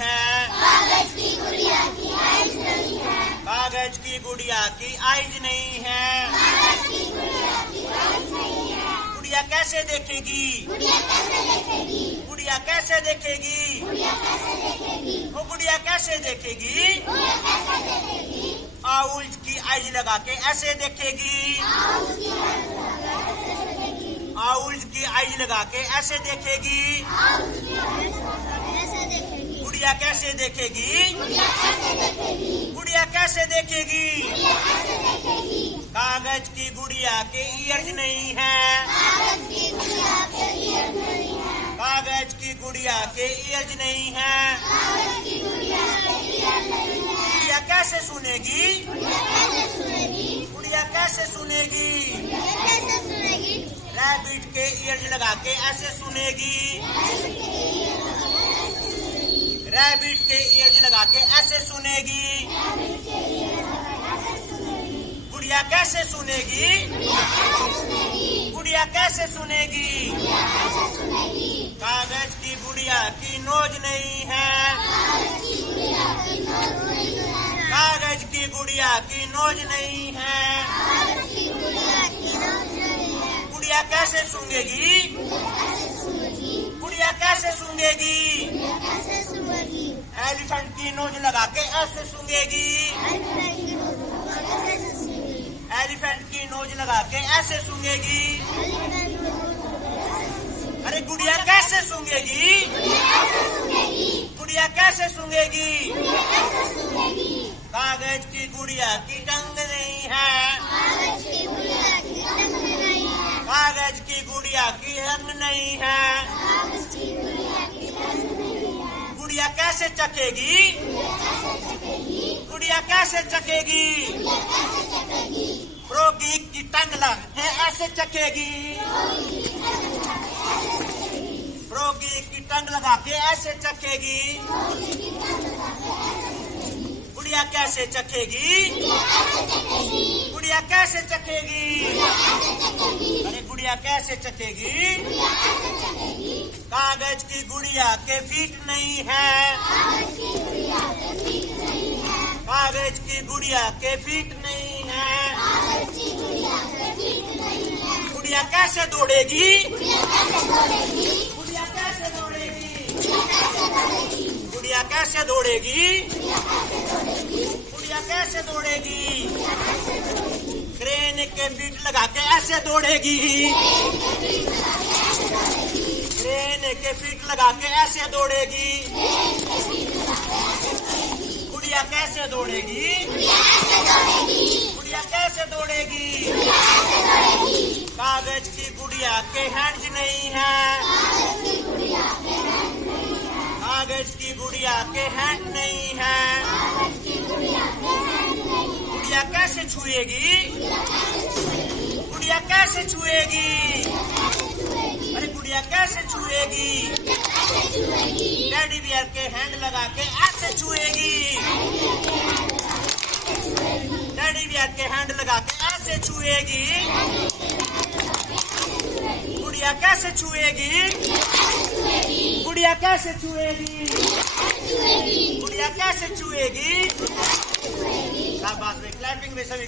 है। कागज की गुड़िया की आइज नहीं है। कागज की गुड़िया की आइज नहीं है। कागज की गुड़िया की आइज नहीं है। गुड़िया कैसे देखेगी? गुड़िया कैसे देखेगी? गुड़िया कैसे देखेगी? गुड़िया कैसे देखेगी? वो गुड़िया कैसे देखेगी? गुड़िया कैसे देखेगी? आउल्स की आइज लगा के ऐसे देखेगी। आउल्स की आइज लगा के ऐसे देखेगी। आउल्स की आइज लगा के ऐसे देखेगी। आउल्स की आइज लगा के ऐसे देखेगी। गुड़िया कैसे देखेगी? गुड़िया कैसे देखेगी? गुड़िया कैसे देखेगी? गुड़िया कैसे देखेगी? कागज की गुड़िया के ईयर्स नहीं है। कागज की गुड़िया के ईयर्स नहीं है। कागज की गुड़िया के ईयर्स नहीं है। कागज की गुड़िया के ईयर्स नहीं है। गुड़िया कैसे सुनेगी? गुड़िया कैसे सुनेगी? गुड़िया कैसे सुनेगी? गुड़िया कैसे सुनेगी? रैबिट के ईयर्स लगा के ऐसे सुनेगी। रैबिट के ईयर्स लगा के ऐसे सुनेगी। गुड़िया कैसे सुनेगी? गुड़िया कैसे सुनेगी? कागज की गुड़िया की नोज नहीं है। कागज की गुड़िया की नोज नहीं है। गुड़िया कैसे सूंघेगी? गुड़िया कैसे सूंघेगी? एलिफेंट की नोज लगा के ऐसे सूंघेगी। एलिफेंट की नोज लगा के ऐसे सूंघेगी। अरे गुड़िया कैसे सूंघेगी? गुड़िया कैसे सूंघेगी? कागज की गुड़िया की टंग नहीं है। कागज की गुड़िया की रंग नहीं है। गुड़िया कैसे चखेगी? गुड़िया कैसे चखेगी? फ्रॉगी की टंग लगा ऐसे चखेगी। फ्रॉगी की टंग लगा के ऐसे चखेगी। गुड़िया कैसे चखेगी? गुड़िया कैसे चखेगी? अरे गुड़िया कैसे चखेगी? कागज की गुड़िया के फीट नहीं है। कागज की गुड़िया के फीट नहीं है। गुड़िया कैसे दौड़ेगी? गुड़िया कैसे दौड़ेगी? गुड़िया कैसे दौड़ेगी? गुड़िया कैसे दौड़ेगी? क्रेन के फीट लगा के ऐसे दौड़ेगी। क्रेन के फीट लगा के ऐसे दौड़ेगी। गुड़िया कैसे दौड़ेगी? गुड़िया कैसे दौड़ेगी? कागज की गुड़िया के हैंड्स नहीं है। कागज की गुड़िया के हैंड नहीं है। गुड़िया कैसे छुएगी? गुड़िया कैसे छुएगी? अरे गुड़िया कैसे छुएगी? टेडी बियर के हैंड लगा के ऐसे छुएगी। टेडी बियर के हैंड लगा के ऐसे छुएगी। गुड़िया कैसे छुएगी? गुड़िया कैसे छुएगी? गुड़िया कैसे छुएगी? शाबाश, क्लैपिंग में सभी